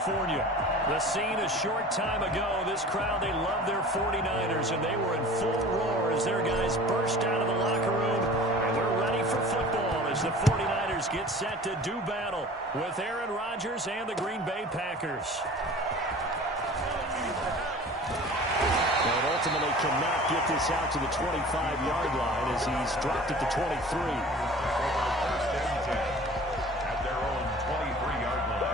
California. The scene a short time ago. This crowd, they love their 49ers, and they were in full roar as their guys burst out of the locker room. And we're ready for football as the 49ers get set to do battle with Aaron Rodgers and the Green Bay Packers. And ultimately cannot get this out to the 25-yard line as he's dropped it to 23. At their own 23-yard line.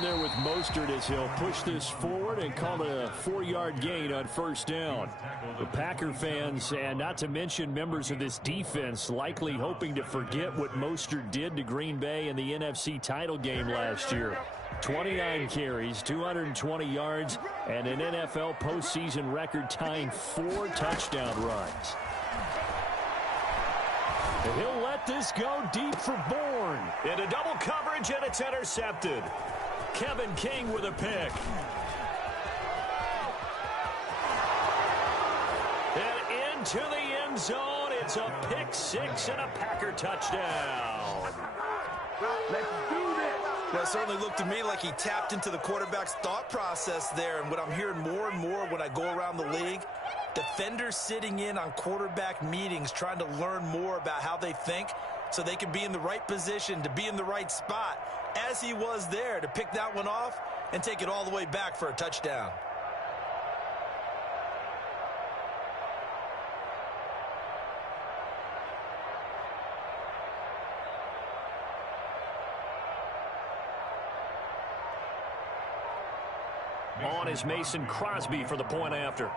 There with Mostert as he'll push this forward and call it a 4-yard gain on first down. The Packer fans, and not to mention members of this defense, likely hoping to forget what Mostert did to Green Bay in the NFC title game last year. 29 carries, 220 yards, and an NFL postseason record-tying 4 touchdown runs. And he'll let this go deep for Bourne. Into double coverage, and it's intercepted. Kevin King with a pick. And into the end zone. It's a pick six and a Packer touchdown. Let's do this. Well, it certainly looked to me like he tapped into the quarterback's thought process there. And what I'm hearing more and more when I go around the league, defenders sitting in on quarterback meetings trying to learn more about how they think so they can be in the right position to be in the right spot, as he was there to pick that one off and take it all the way back for a touchdown. On is Mason Crosby for the point after.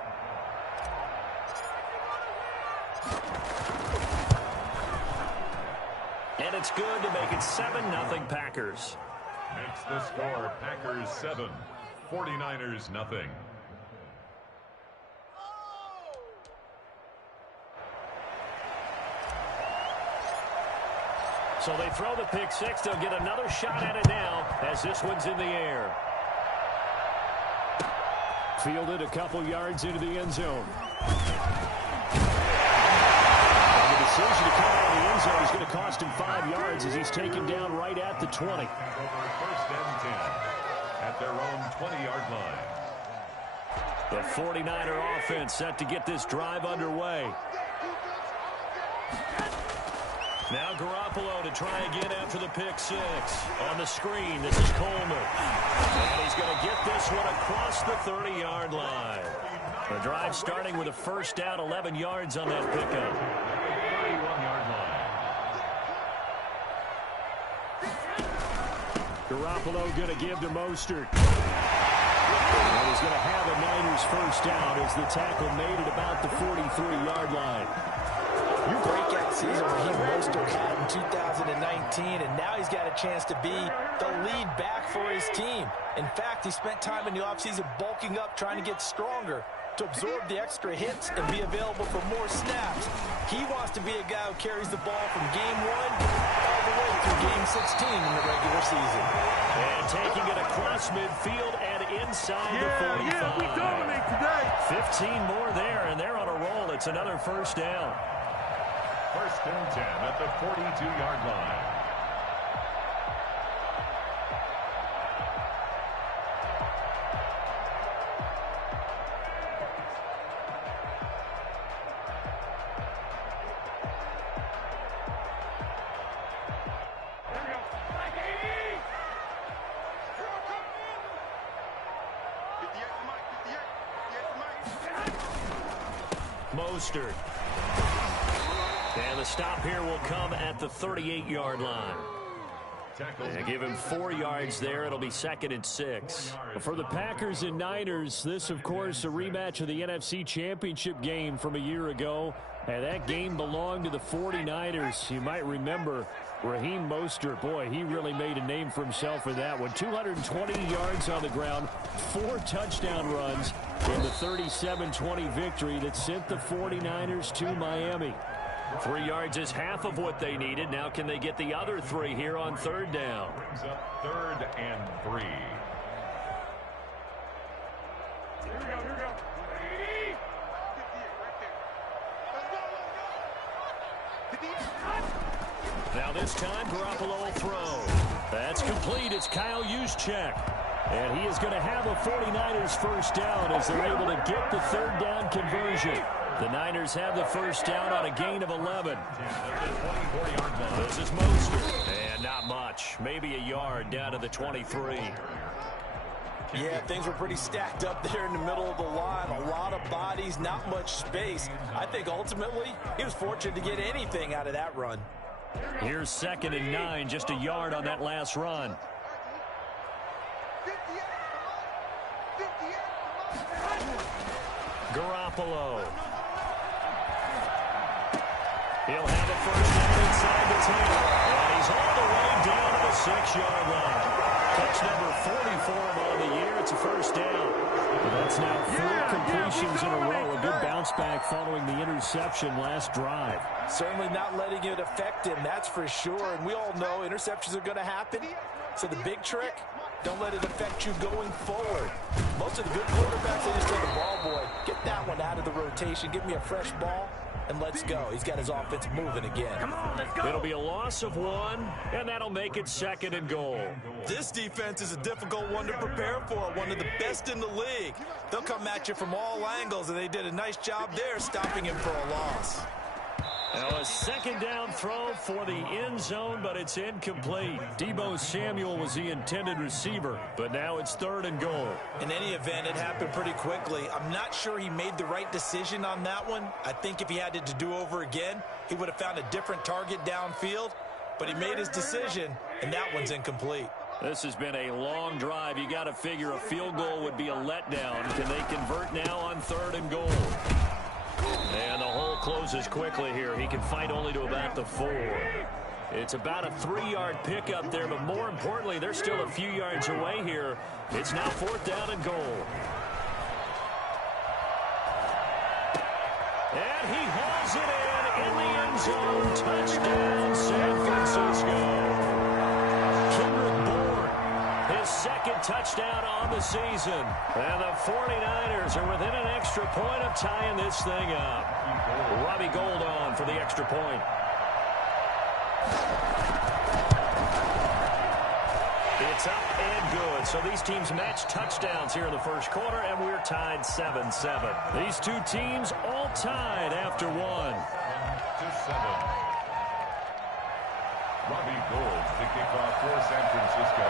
And it's good to make it 7-0 Packers. Makes the score Packers 7, 49ers nothing. So they throw the pick six. They'll get another shot at it now as this one's in the air. Fielded a couple yards into the end zone. Decision to come out of the end zone is going to cost him 5 yards as he's taken down right at the 20. Over first and 10 at their own 20-yard line. The 49er offense set to get this drive underway. Now Garoppolo to try again after the pick six. On the screen, this is Coleman. And he's going to get this one across the 30-yard line. The drive starting with a first down, 11 yards on that pickup. 31-yard line. Garoppolo going to give to Mostert. And he's going to have a Niners first down as the tackle made it about the 43-yard line. Your breakout season where he Mostert had in 2019, and now he's got a chance to be the lead back for his team. In fact, he spent time in the offseason bulking up, trying to get stronger to absorb the extra hits and be available for more snaps. He wants to be a guy who carries the ball from game 1 all the way through game 16 in the regular season. And taking it across midfield and inside the 45. Yeah, we dominate today. 15 more there, and they're on a roll. It's another first down. First and 10 at the 42-yard line. Mostert. And the stop here will come at the 38-yard line. And give him 4 yards there. It'll be 2nd and 6. For the Packers and Niners, this, of course, a rematch of the NFC Championship game from a year ago. And that game belonged to the 49ers. You might remember Raheem Mostert. Boy, he really made a name for himself in that one. 220 yards on the ground, 4 touchdown runs in the 37-20 victory that sent the 49ers to Miami. 3 yards is half of what they needed. Now can they get the other 3 here on third down? Brings up 3rd and 3. Here we go. Now this time, Garoppolo will throw. That's complete. It's Kyle Juszczyk. And he is going to have a 49ers first down as they're able to get the third down conversion. The Niners have the first down on a gain of 11. This is Mostert. And not much. Maybe a yard down to the 23. Yeah, things were pretty stacked up there in the middle of the line. A lot of bodies, not much space. I think ultimately he was fortunate to get anything out of that run. Here's 2nd and 9, just a yard on that last run. Garoppolo. He'll have a first down inside the 10. And he's all the way down to the 6-yard line. Catch number 44 on the year. It's a first down. That's now 4 completions in a row. A good bounce back following the interception last drive. Certainly not letting it affect him, that's for sure. And we all know interceptions are going to happen. So the big trick, don't let it affect you going forward. Most of the good quarterbacks, they just tell the ball boy, get that one out of the rotation, give me a fresh ball, and let's go. He's got his offense moving again. Come on, let's go. It'll be a loss of 1, and that'll make it 2nd and goal. This defense is a difficult one to prepare for, one of the best in the league. They'll come at you from all angles, and they did a nice job there stopping him for a loss. Now a 2nd down throw for the end zone, but it's incomplete. Deebo Samuel was the intended receiver, but now it's 3rd and goal. In any event, it happened pretty quickly. I'm not sure he made the right decision on that one. I think if he had it to do over again, he would have found a different target downfield, but he made his decision, and that one's incomplete. This has been a long drive. You got to figure a field goal would be a letdown. Can they convert now on 3rd and goal? And the hole closes quickly here. He can fight only to about the 4. It's about a 3-yard pickup there, but more importantly, they're still a few yards away here. It's now 4th down and goal. And he hauls it in the end zone. Touchdown, San Francisco. His 2nd touchdown on the season. And the 49ers are within an extra point of tying this thing up. Robbie Gould on for the extra point. It's up and good. So these teams match touchdowns here in the first quarter, and we're tied 7-7. These two teams all tied after 1. 7. Robbie Gould, the kickoff for San Francisco.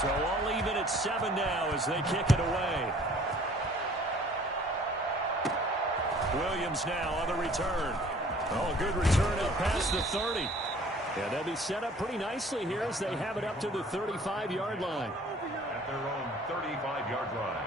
So all even at 7 now as they kick it away. Williams now on the return. Oh, a good return up past the 30. Yeah, they'll be set up pretty nicely here as they have it up to the 35-yard line. At their own 35-yard line.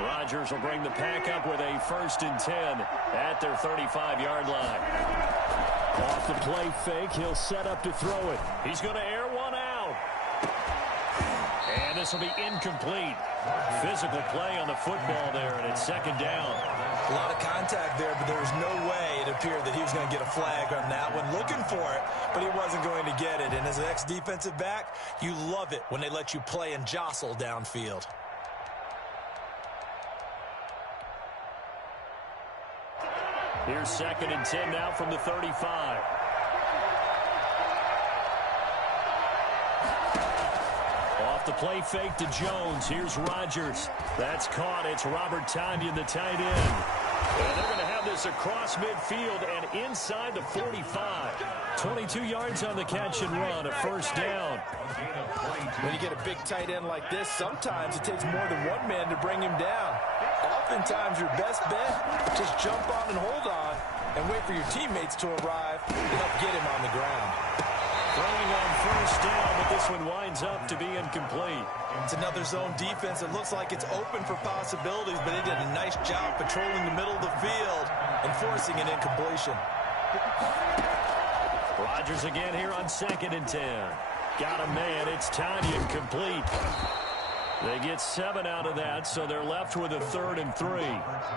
Rodgers will bring the pack up with a 1st and 10 at their 35-yard line. Off the play fake, he'll set up to throw it. He's going to air one out. And this will be incomplete. Physical play on the football there, and it's 2nd down. A lot of contact there, but there was no way it appeared that he was going to get a flag on that one. Looking for it, but he wasn't going to get it. And as an ex-defensive back, you love it when they let you play and jostle downfield. Here's 2nd and 10 now from the 35. Off the play fake to Jones. Here's Rodgers. That's caught. It's Robert Tonyan, the tight end. And they're going to have this across midfield and inside the 45. 22 yards on the catch and run, a 1st down. When you get a big tight end like this, sometimes it takes more than one man to bring him down. Oftentimes, your best bet, just jump on and hold on and wait for your teammates to arrive to help get him on the ground. Throwing on first down, but this one winds up to be incomplete. It's another zone defense. It looks like it's open for possibilities, but they did a nice job patrolling the middle of the field and forcing an incompletion. Rodgers again here on 2nd and 10. Got a man. It's tiny and complete. They get 7 out of that, so they're left with a 3rd and 3.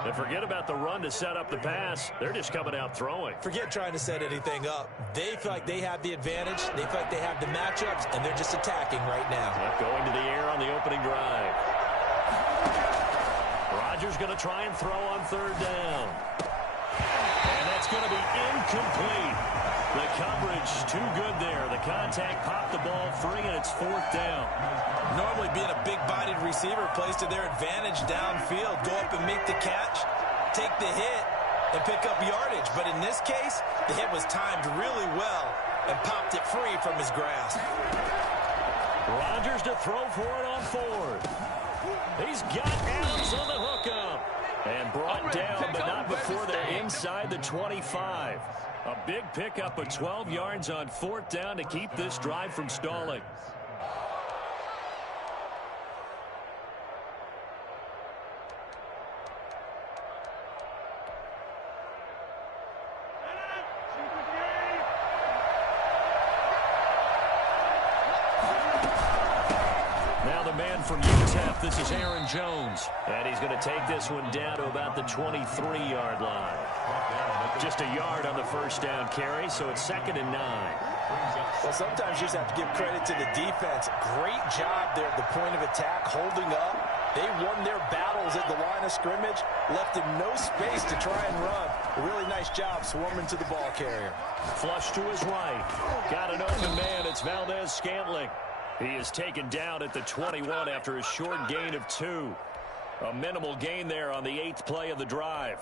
And forget about the run to set up the pass. They're just coming out throwing. Forget trying to set anything up. They feel like they have the advantage. They feel like they have the matchups, and they're just attacking right now. Yep, going to the air on the opening drive. Rodgers going to try and throw on 3rd down. And that's going to be incomplete. The coverage too good there. The contact popped the ball free, and it's 4th down. Normally being a big-bodied receiver plays to their advantage downfield. Go up and make the catch, take the hit, and pick up yardage. But in this case, the hit was timed really well and popped it free from his grasp. Rodgers to throw for it on 4th. He's got Adams on the hookup. And brought down, but not before they're inside the 25. A big pickup of 12 yards on 4th down to keep this drive from stalling. Now the man from UTEP, this is Aaron Jones. And he's going to take this one down to about the 23-yard line. Just a yard on the first down carry, so it's 2nd and 9. Well, sometimes you just have to give credit to the defense. Great job there at the point of attack, holding up. They won their battles at the line of scrimmage, left him no space to try and run. A really nice job swarming to the ball carrier. Flush to his right. Got an open man. It's Valdez-Scantling. He is taken down at the 21 after a short gain of 2. A minimal gain there on the 8th play of the drive.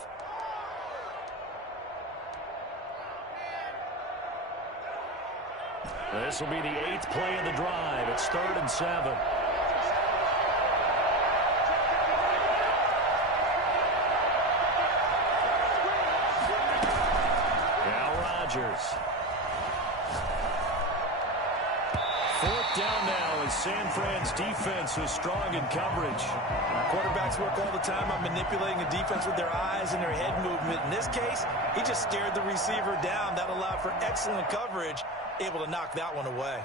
This will be the 8th play of the drive. It's 3rd and 7. Now Rodgers. 4th down now as San Fran's defense is strong in coverage. Quarterbacks work all the time on manipulating a defense with their eyes and their head movement. In this case, he just stared the receiver down. That allowed for excellent coverage, able to knock that one away.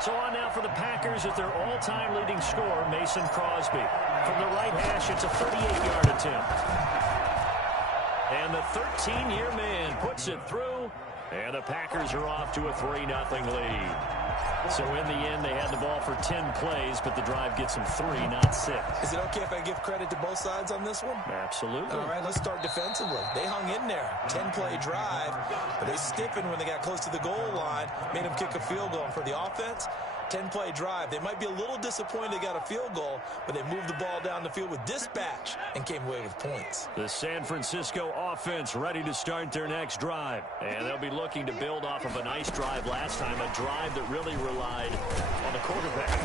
So on now for the Packers at their all-time leading scorer, Mason Crosby. From the right hash, it's a 38-yard attempt. And the 13-year man puts it through, and the Packers are off to a 3-0 lead. So in the end, they had the ball for 10 plays, but the drive gets them 3, not 6. Is it okay if I give credit to both sides on this one? Absolutely. All right, let's start defensively. They hung in there. 10-play drive, but they stiffened when they got close to the goal line, made them kick a field goal. And for the offense, 10-play drive. They might be a little disappointed they got a field goal, but they moved the ball down the field with dispatch and came away with points. The San Francisco offense ready to start their next drive. And they'll be looking to build off of a nice drive last time, a drive that really relied on the quarterback.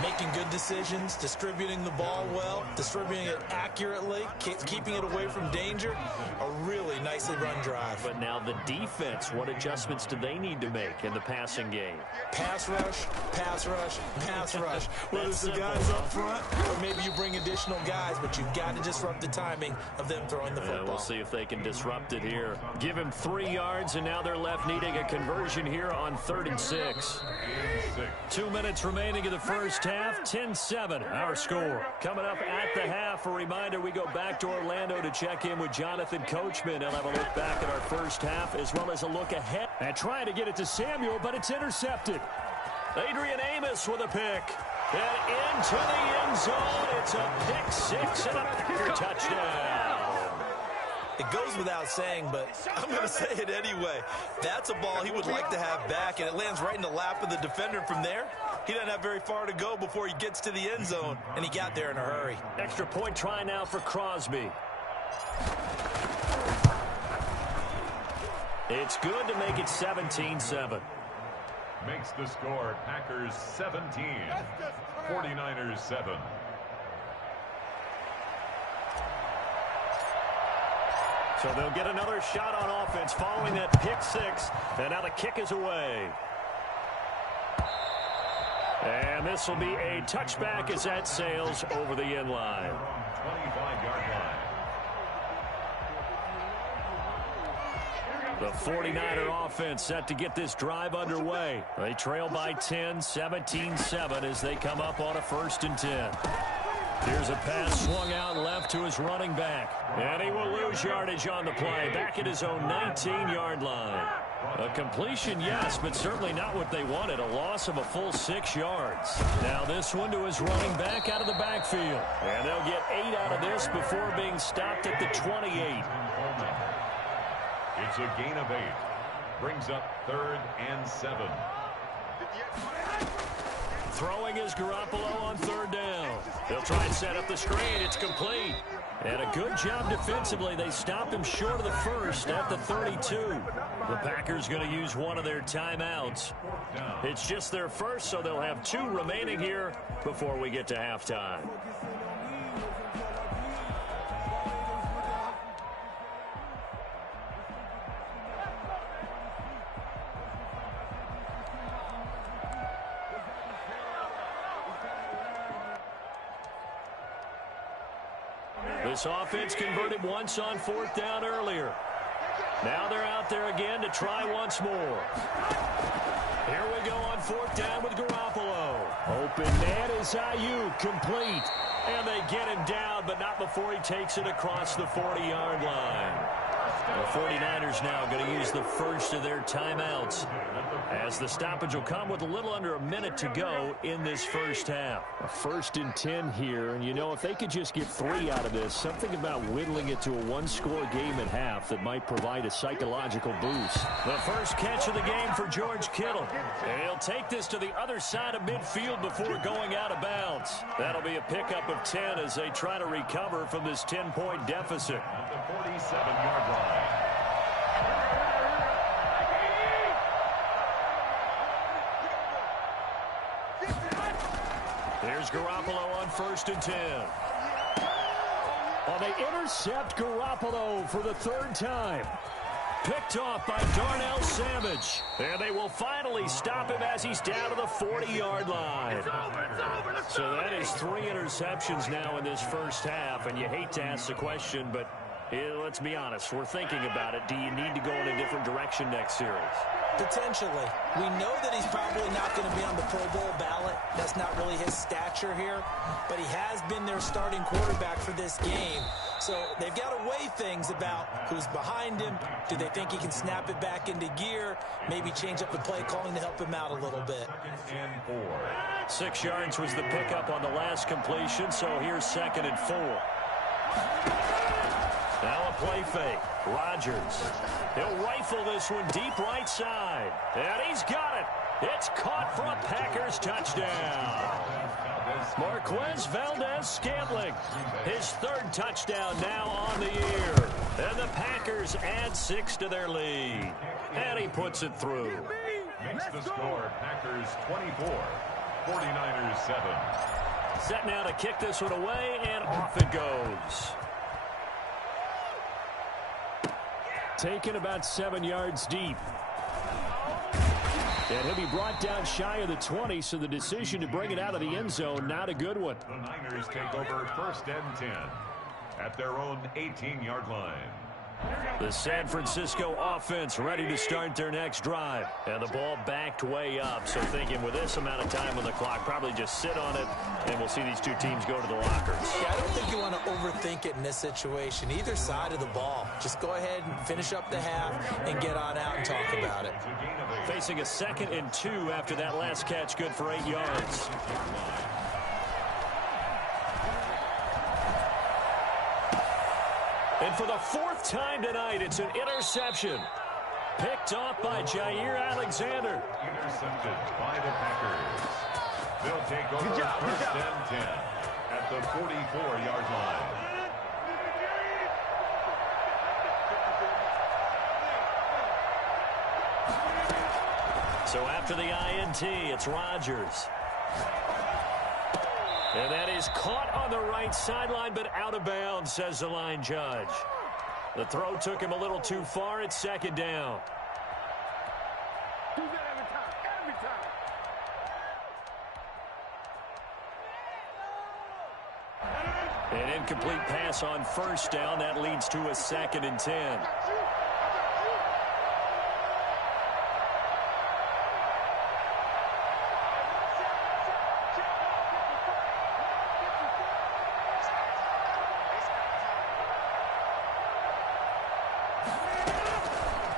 Making good decisions, distributing the ball well, distributing it accurately, keeping it away from danger. A really nicely run drive. But now the defense, what adjustments do they need to make in the passing game? Pass rush, pass rush, pass rush. Whether it's the guys up front or maybe you bring additional guys, but you've got to disrupt the timing of them throwing the football. We'll see if they can disrupt it here. Give him 3 yards, and now they're left needing a conversion here on 3rd and 6. 2 minutes remaining in the first half. 10-7, our score. Coming up at the half, a reminder, we go back to Orlando to check in with Jonathan Coachman. He'll have a look back at our first half as well as a look ahead. And trying to get it to Samuel, but it's intercepted. Adrian Amos with a pick. And into the end zone. It's a pick 6 and a Packer touchdown. It goes without saying, but I'm going to say it anyway. That's a ball he would like to have back, and it lands right in the lap of the defender from there. He doesn't have very far to go before he gets to the end zone, and he got there in a hurry. Extra point try now for Crosby. It's good to make it 17-7. Makes the score Packers 17, 49ers 7. So they'll get another shot on offense following that pick six. And now the kick is away. And this will be a touchback as that sails over the end line. 25-yard line. The 49er offense set to get this drive underway. They trail by 10, 17-7 as they come up on a 1st and 10. Here's a pass swung out left to his running back. And he will lose yardage on the play. Back at his own 19-yard line. A completion, yes, but certainly not what they wanted. A loss of a full 6 yards. Now this one to his running back out of the backfield. And they'll get 8 out of this before being stopped at the 28. It's a gain of 8. Brings up 3rd and 7. Throwing is Garoppolo on 3rd down. They'll try and set up the screen. It's complete. And a good job defensively. They stopped him short of the 1st at the 32. The Packers going to use one of their timeouts. It's just their 1st, so they'll have 2 remaining here before we get to halftime. This offense converted once on 4th down earlier. Now they're out there again to try once more. Here we go on 4th down with Garoppolo. Open man is Ayuk, complete. And they get him down, but not before he takes it across the 40-yard line. The 49ers now going to use the 1st of their timeouts, as the stoppage will come with a little under a minute to go in this 1st half. A 1st and 10 here, and you know, if they could just get 3 out of this, something about whittling it to a 1-score game at half that might provide a psychological boost. The first catch of the game for George Kittle. And he'll take this to the other side of midfield before going out of bounds. That'll be a pickup of 10 as they try to recover from this 10-point deficit. At the 47-yard line. Here's Garoppolo on 1st and 10. Well, they intercept Garoppolo for the 3rd time. Picked off by Darnell Savage. And they will finally stop him as he's down to the 40-yard line. So that is 3 interceptions now in this 1st half. And you hate to ask the question, but let's be honest. We're thinking about it. Do you need to go in a different direction next series? Potentially. We know that he's probably not going to be on the Pro Bowl ballot. That's not really his stature here. But he has been their starting quarterback for this game. So they've got to weigh things about who's behind him. Do they think he can snap it back into gear? Maybe change up the play calling to help him out a little bit. 6 yards was the pickup on the last completion. So here's 2nd and 4. Now a play fake. Rodgers. He'll rifle this one deep right side. And he's got it. It's caught for a Packers touchdown. Marquez Valdez-Scantling. His 3rd touchdown now on the year. And the Packers add 6 to their lead. And he puts it through. Makes the score Packers 24, 49ers 7. Set now to kick this one away, and off it goes. Taken about 7 yards deep. And he'll be brought down shy of the 20, so the decision to bring it out of the end zone, not a good one. The Niners take over 1st and 10 at their own 18-yard line. The San Francisco offense ready to start their next drive. And the ball backed way up. So thinking with this amount of time on the clock, probably just sit on it, and we'll see these 2 teams go to the lockers. Yeah, I don't think you want to overthink it in this situation. Either side of the ball. Just go ahead and finish up the half and get on out and talk about it. Facing a 2nd and 2 after that last catch, good for 8 yards. And for the 4th time tonight, it's an interception. Picked off by Jair Alexander. Intercepted by the Packers. They'll take over 1st and 10 at the 44-yard line. So after the INT, it's Rodgers. And that is caught on the right sideline, but out of bounds, says the line judge. The throw took him a little too far. It's second down. Do that every time. Every time. An incomplete pass on first down. That leads to a 2nd and 10.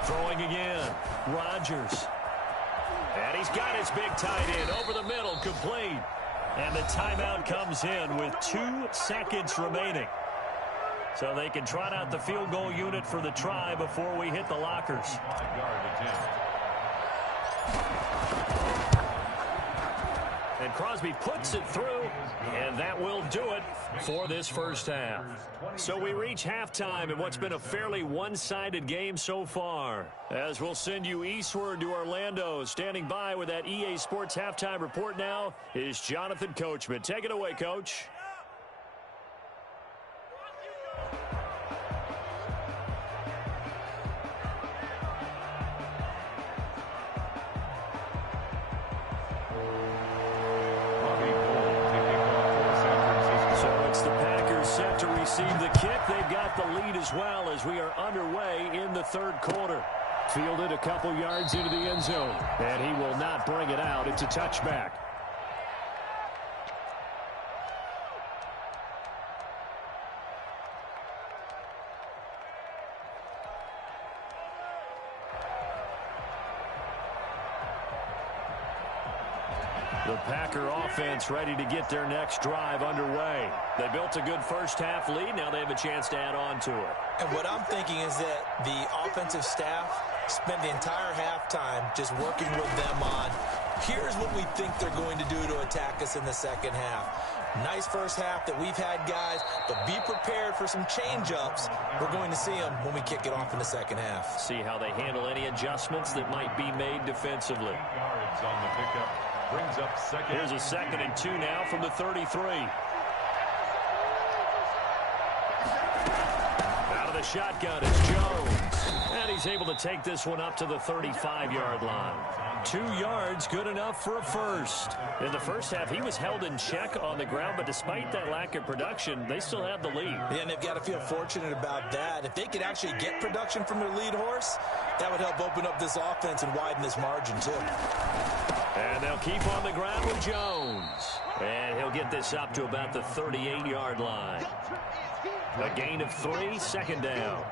Throwing again. Rodgers. And he's got his big tight end over the middle, complete. And the timeout comes in with 2 seconds remaining. So they can trot out the field goal unit for the try before we hit the lockers. 5-yard attempt. And Crosby puts it through, and that will do it for this first half. So we reach halftime in what's been a fairly one-sided game so far. As we'll send you eastward to Orlando. Standing by with that EA Sports halftime report now is Jonathan Coachman. Take it away, Coach. Receive the kick. They've got the lead as well as we are underway in the third quarter. Fielded a couple yards into the end zone, and he will not bring it out. It's a touchback. The Packer offense ready to get their next drive underway. They built a good first half lead. Now they have a chance to add on to it. And what I'm thinking is that the offensive staff spent the entire halftime just working with them on, here's what we think they're going to do to attack us in the second half. Nice first half that we've had, guys, but be prepared for some change-ups. We're going to see them when we kick it off in the second half. See how they handle any adjustments that might be made defensively. 8 yards on the pickup. Brings up second. Here's a 2nd and 2 now from the 33. Out of the shotgun is Jones. And he's able to take this one up to the 35-yard line. 2 yards, good enough for a first. In the first half, he was held in check on the ground, but despite that lack of production, they still have the lead. Yeah, and they've got to feel fortunate about that. If they could actually get production from their lead horse, that would help open up this offense and widen this margin, too. And they'll keep on the ground with Jones. And he'll get this up to about the 38-yard line. A gain of 3, 2nd down.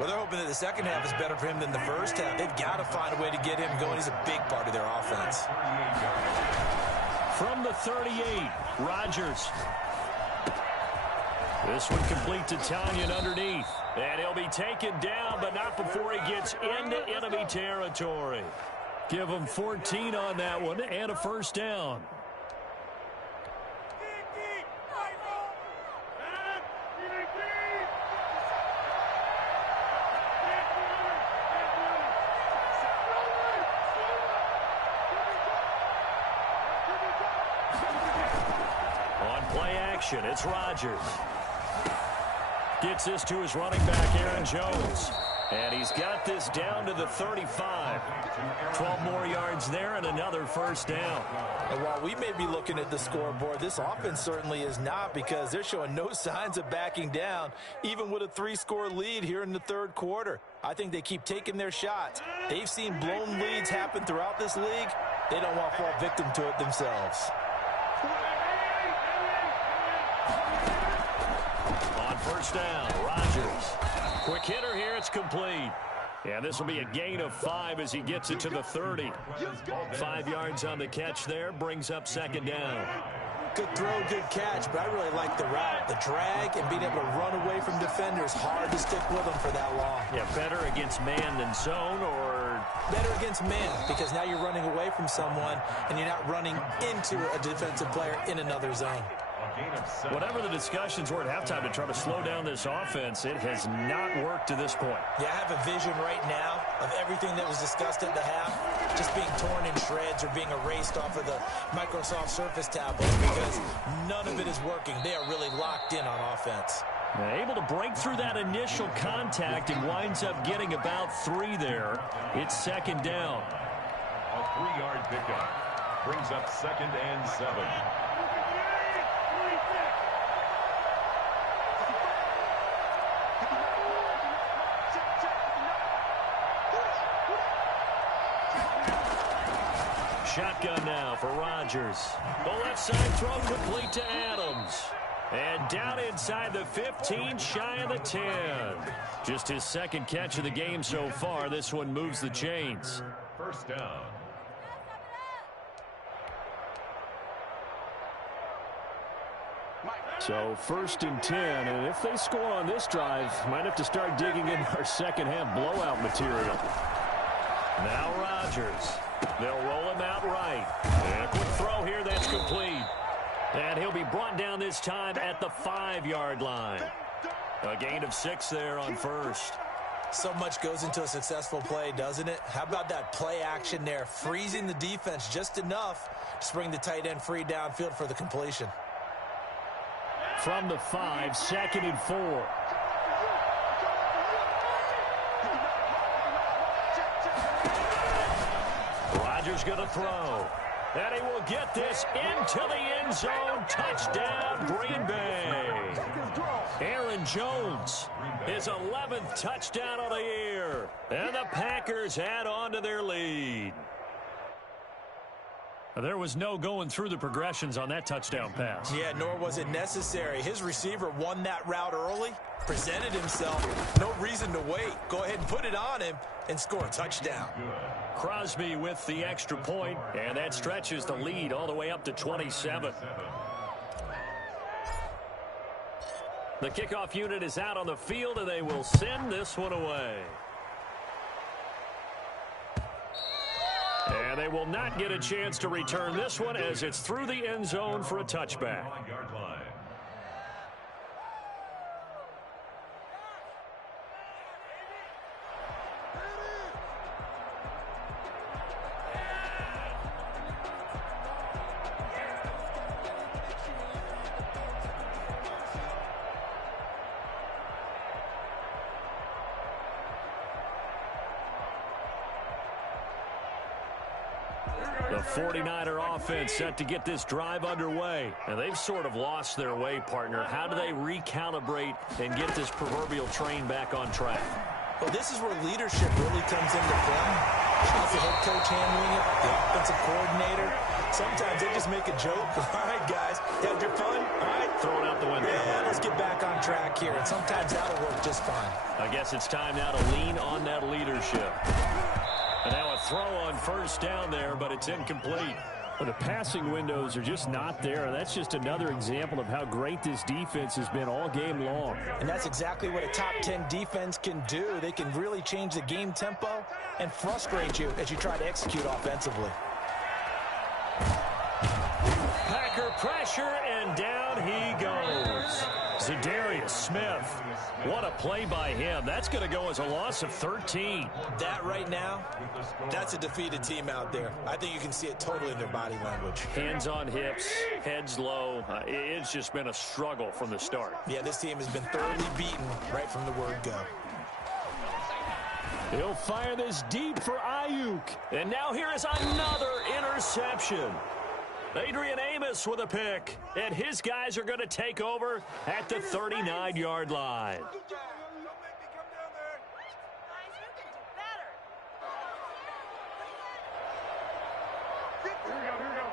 Well, they're hoping that the second half is better for him than the first half. They've got to find a way to get him going. He's a big part of their offense. From the 38, Rodgers. This one complete to Tanyan underneath. And he'll be taken down, but not before he gets into enemy territory. Give him 14 on that one and a first down. On play action, it's Rodgers. Gets this to his running back, Aaron Jones. And he's got this down to the 35. 12 more yards there and another first down. And while we may be looking at the scoreboard, this offense certainly is not, because they're showing no signs of backing down, even with a 3-score lead here in the third quarter. I think they keep taking their shots. They've seen blown leads happen throughout this league. They don't want to fall victim to it themselves. On first down, Rodgers. Quick hitter here, it's complete. And this will be a gain of 5 as he gets it to the 30. 5 yards on the catch there, brings up second down. Good throw, good catch, but I really like the route. The drag and being able to run away from defenders, hard to stick with them for that long. Yeah, better against man than zone, or better against man, because now you're running away from someone and you're not running into a defensive player in another zone. Whatever the discussions were at halftime to try to slow down this offense, it has not worked to this point. Yeah, I have a vision right now of everything that was discussed at the half just being torn in shreds or being erased off of the Microsoft Surface tablets, because none of it is working. They are really locked in on offense. Able to break through that initial contact and winds up getting about 3 there. It's second down. A 3-yard pickup brings up 2nd and 7. Shotgun now for Rodgers. The left side throw complete to Adams. And down inside the 15, shy of the 10. Just his second catch of the game so far. This one moves the chains. First down. So 1st and 10, and if they score on this drive, might have to start digging in our second half blowout material. Now Rodgers. They'll roll him out right. And a quick throw here that's complete. And he'll be brought down this time at the 5-yard line. A gain of 6 there on first. So much goes into a successful play, doesn't it? How about that play action there? Freezing the defense just enough to bring the tight end free downfield for the completion. From the 5, 2nd and 4. Rodgers going to throw. And he will get this into the end zone. Touchdown, Green Bay. Aaron Jones, his 11th touchdown of the year. And the Packers add on to their lead. There was no going through the progressions on that touchdown pass. Yeah, nor was it necessary. His receiver won that route early, presented himself. No reason to wait. Go ahead and put it on him and score a touchdown. Crosby with the extra point, and that stretches the lead all the way up to 27. The kickoff unit is out on the field, and they will send this one away. And they will not get a chance to return this one as it's through the end zone for a touchback. The 49er offense set to get this drive underway. And they've sort of lost their way, partner. How do they recalibrate and get this proverbial train back on track? Well, this is where leadership really comes into play. How's the head coach handling it? The offensive coordinator? Sometimes they just make a joke. All right, guys, had your fun? All right. Throw it out the window. Yeah, let's get back on track here. And sometimes that'll work just fine. I guess it's time now to lean on that leadership. And now a throw on first down there, but it's incomplete. Well, the passing windows are just not there. That's just another example of how great this defense has been all game long. And that's exactly what a top 10 defense can do. They can really change the game tempo and frustrate you as you try to execute offensively. Packer pressure, and down he goes. Za'Darius Smith. What a play by him. That's going to go as a loss of 13. That right now, that's a defeated team out there. I think you can see it totally in their body language. Hands on hips, heads low. It's just been a struggle from the start. Yeah, this team has been thoroughly beaten right from the word go. He'll fire this deep for Ayuk. And now here is another interception. Adrian Amos with a pick, and his guys are going to take over at the 39-yard line. Don't make me come down there. Guys, you can do better. Here we go.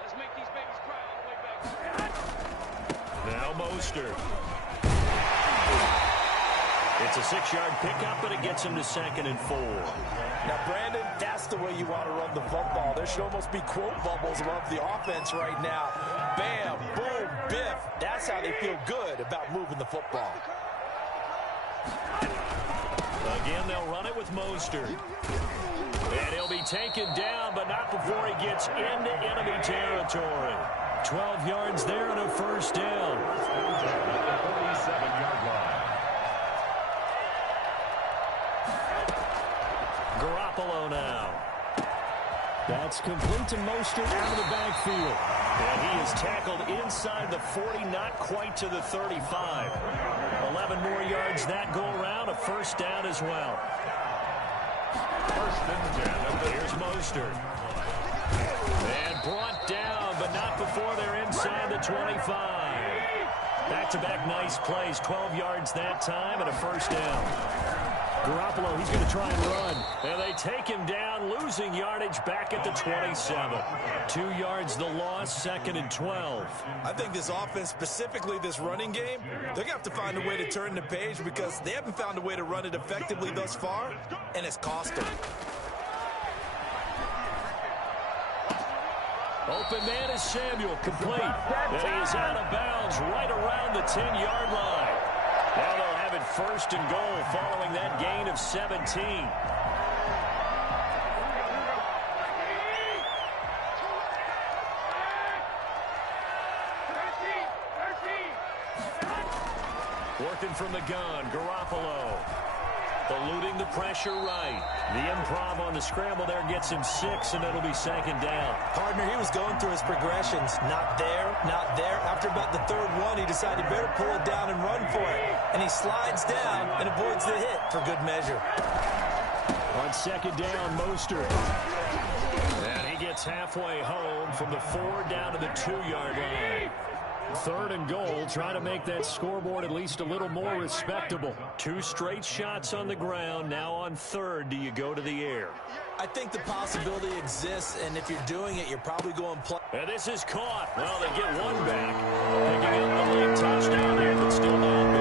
Let's make these babies cry all the way back. Now Mostert. It's a 6-yard pickup, but it gets him to 2nd and 4. Now, Brandon, that's the way you want to run the football. There should almost be quote bubbles above the offense right now. Bam, boom, biff. That's how they feel good about moving the football. Again, they'll run it with Mostert. And he'll be taken down, but not before he gets into enemy territory. 12 yards there and a first down. 47-yard line. Garoppolo now. That's complete to Mostert out of the backfield. And he is tackled inside the 40, not quite to the 35. 11 more yards that go around, a first down as well. First and 10. Here's Mostert. And brought down, but not before they're inside the 25. Back-to-back nice plays, 12 yards that time and a first down. Garoppolo, he's going to try and run. And they take him down, losing yardage back at the 27. 2 yards the loss, second and 12. I think this offense, specifically this running game, they're going to have to find a way to turn the page because they haven't found a way to run it effectively thus far, and it's cost them. Open man is Samuel, complete. And he is out of bounds right around the 10-yard line. Now they'll have it first and goal following that gain of 17. Working from the gun, Garoppolo. Eluding the pressure right. The improv on the scramble there gets him 6, and it'll be second down. Partner, he was going through his progressions. Not there, not there. After about the third one, he decided better pull it down and run for it. And he slides down and avoids the hit for good measure. On second down, Mostert. And he gets halfway home from the 4 down to the 2-yard line. Third and goal, trying to make that scoreboard at least a little more respectable. 2 straight shots on the ground. Now on third, do you go to the air? I think the possibility exists, and if you're doing it, you're probably going play. And this is caught. Well, they get one back. Picking up the late touchdown here, but still not big.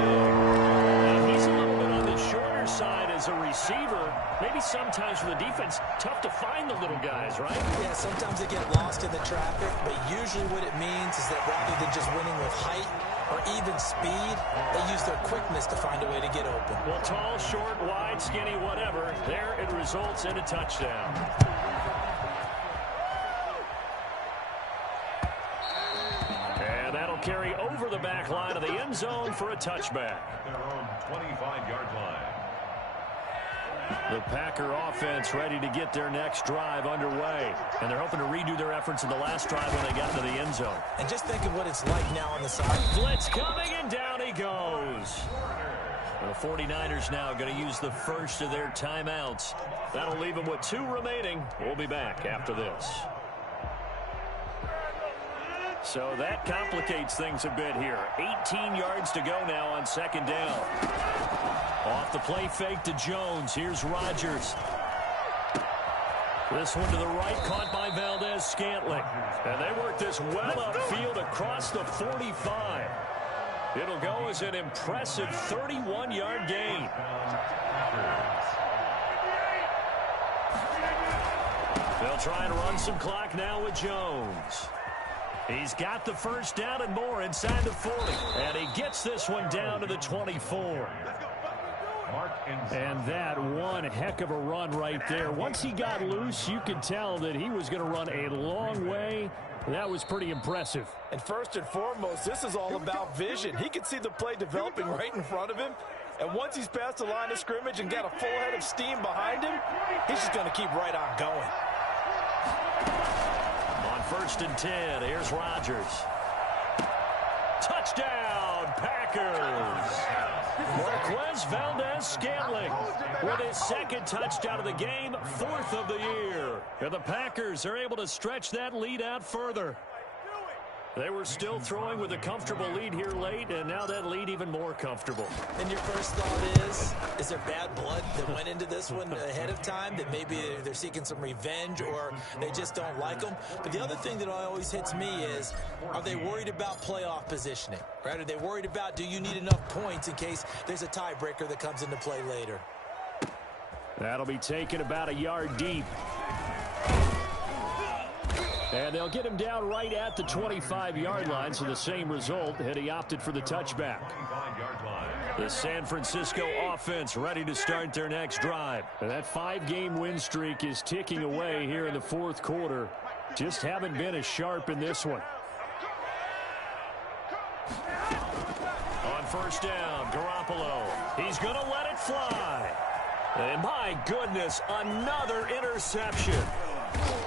And he's a little bit on the shorter side as a receiver. Maybe sometimes for the defense, tough to find the little guys, right? Yeah, sometimes they get lost in the traffic, but usually what it means is that rather than just winning with height or even speed, they use their quickness to find a way to get open. Well, tall, short, wide, skinny, whatever, there it results in a touchdown. And that'll carry over the back line of the end zone for a touchback. Their own 25-yard line. The Packer offense ready to get their next drive underway. And they're hoping to redo their efforts in the last drive when they got into the end zone. And just think of what it's like now on the side. Blitz coming, and down he goes. The 49ers now going to use the first of their timeouts. That'll leave them with 2 remaining. We'll be back after this. So that complicates things a bit here. 18 yards to go now on second down. Off the play fake to Jones. Here's Rodgers. This one to the right, caught by Valdez-Scantling. And they work this well upfield across the 45. It'll go as an impressive 31-yard gain. They'll try and run some clock now with Jones. He's got the first down and more inside the 40. And he gets this one down to the 24. And that one heck of a run right there. Once he got loose, you could tell that he was going to run a long way. That was pretty impressive. And first and foremost, this is all about vision. He could see the play developing right in front of him. And once he's past the line of scrimmage and got a full head of steam behind him, he's just going to keep right on going. On first and 10, here's Rodgers. Touchdown, Packers. Marquez Valdez-Scantling with his second touchdown of the game, 4th of the year. And the Packers are able to stretch that lead out further. They were still throwing with a comfortable lead here late, and now that lead even more comfortable. And your first thought is there bad blood that went into this one ahead of time, that maybe they're seeking some revenge or they just don't like them? But the other thing that always hits me is, are they worried about playoff positioning? Right? Are they worried about, do you need enough points in case there's a tiebreaker that comes into play later? That'll be taken about a yard deep. And they'll get him down right at the 25-yard line, so the same result had he opted for the touchback. The San Francisco offense ready to start their next drive. And that 5-game win streak is ticking away here in the 4th quarter. Just haven't been as sharp in this one. On first down, Garoppolo. He's going to let it fly. And my goodness, another interception.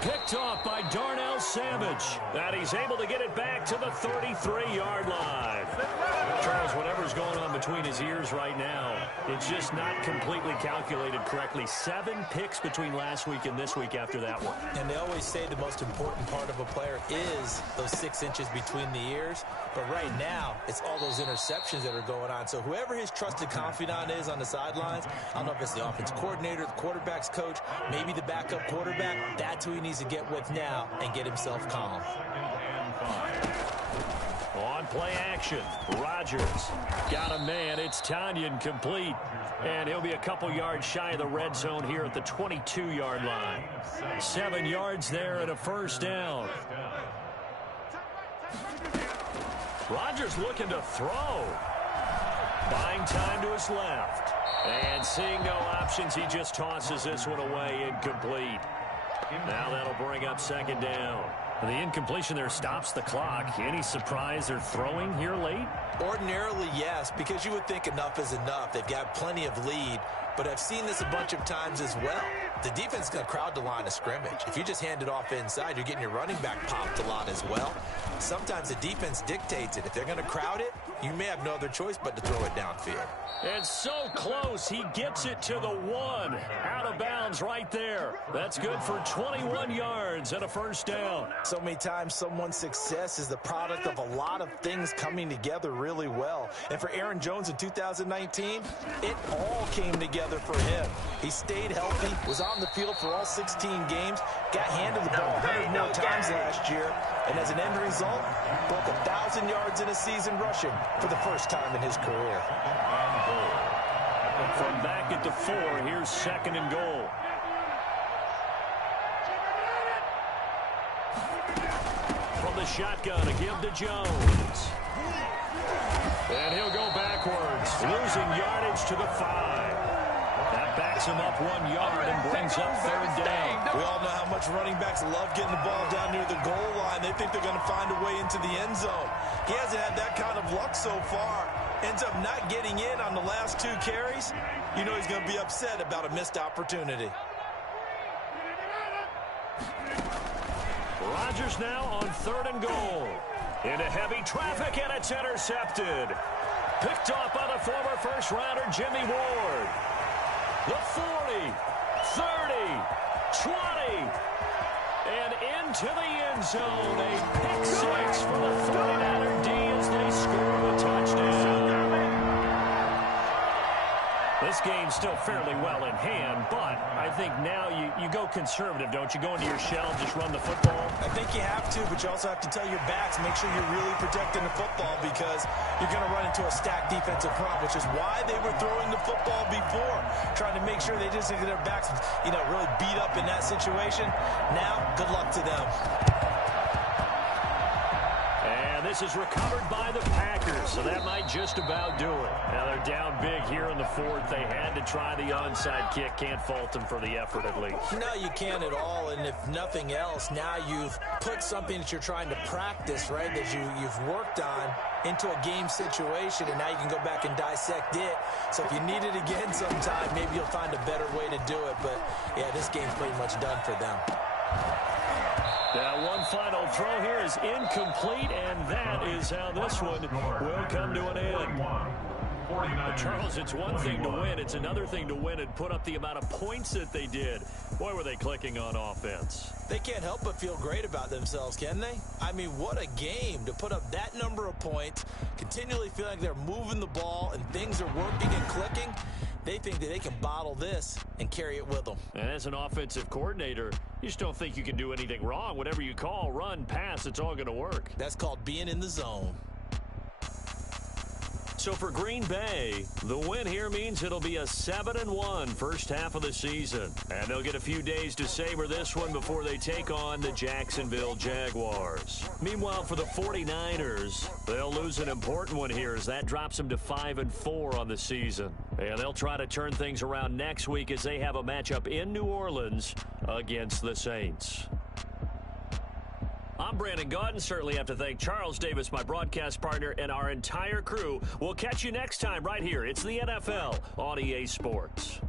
Picked off by Darnell Savage. And he's able to get it back to the 33-yard line. Charles, whatever's going on between his ears right now, it's just not completely calculated correctly. 7 picks between last week and this week after that one. And they always say the most important part of a player is those 6 inches between the ears. But right now, it's all those interceptions that are going on. So whoever his trusted confidant is on the sidelines, I don't know if it's the offense coordinator, the quarterback's coach, maybe the backup quarterback, that's who he needs to get with now and get himself calm. On play action, Rodgers got a man. It's Tanyan complete. And he'll be a couple yards shy of the red zone here at the 22-yard line. 7 yards there and a first down. Rodgers looking to throw. Buying time to his left. And seeing no options, he just tosses this one away, incomplete. Now that'll bring up second down. The incompletion there stops the clock. Any surprise they're throwing here late? Ordinarily, yes, because you would think enough is enough. They've got plenty of lead, but I've seen this a bunch of times as well. The defense is going to crowd the line of scrimmage. If you just hand it off inside, you're getting your running back popped a lot as well. Sometimes the defense dictates it. If they're going to crowd it, you may have no other choice but to throw it downfield. And so close, he gets it to the 1. Out of bounds right there. That's good for 21 yards and a first down. So many times someone's success is the product of a lot of things coming together really well. And for Aaron Jones in 2019, it all came together for him. He stayed healthy, was on the field for all 16 games, got handed the ball 100 more times last year, and as an end result, broke 1,000 yards in a season rushing for the first time in his career. From back at the 4, here's second and goal. From the shotgun, a give to Jones. And he'll go backwards, losing yardage to the 5. That backs him up 1 yard and brings up third down. We all know how much running backs love getting the ball down near the goal line. They think they're going to find a way into the end zone. He hasn't had that kind of luck so far. Ends up not getting in on the last 2 carries. You know he's going to be upset about a missed opportunity. Rodgers now on third and goal. Into heavy traffic, and it's intercepted. Picked off by the former first-rounder Jimmy Ward. The 40, 30, 20, and into the end zone. A pick 6 for the 49er D as they score the touchdown. This game's still fairly well in hand, but I think now you go conservative, don't you? Go into your shell and just run the football? I think you have to, but you also have to tell your backs, make sure you're really protecting the football because you're going to run into a stacked defensive front, which is why they were throwing the football before, trying to make sure they just get their backs, really beat up in that situation. Now, good luck to them. This is recovered by the Packers, so that might just about do it. Now they're down big here in the 4th. They had to try the onside kick. Can't fault them for the effort at least. No, you can't at all, and if nothing else, now you've put something that you're trying to practice, right, that you've worked on into a game situation, and now you can go back and dissect it. So if you need it again sometime, maybe you'll find a better way to do it. But, yeah, this game's pretty much done for them. Now one final throw here is incomplete, and that is how this one will come to an end. But Charles, it's one thing to win. It's another thing to win and put up the amount of points that they did. Boy, were they clicking on offense. They can't help but feel great about themselves, can they? I mean, what a game to put up that number of points, continually feeling like they're moving the ball and things are working and clicking. They think that they can bottle this and carry it with them. And as an offensive coordinator, you just don't think you can do anything wrong. Whatever you call, run, pass, it's all going to work. That's called being in the zone. So for Green Bay, the win here means it'll be a 7-1 first half of the season. And they'll get a few days to savor this one before they take on the Jacksonville Jaguars. Meanwhile, for the 49ers, they'll lose an important one here as that drops them to 5-4 on the season. And they'll try to turn things around next week as they have a matchup in New Orleans against the Saints. I'm Brandon Gaudin. Certainly have to thank Charles Davis, my broadcast partner, and our entire crew. We'll catch you next time right here. It's the NFL on EA Sports.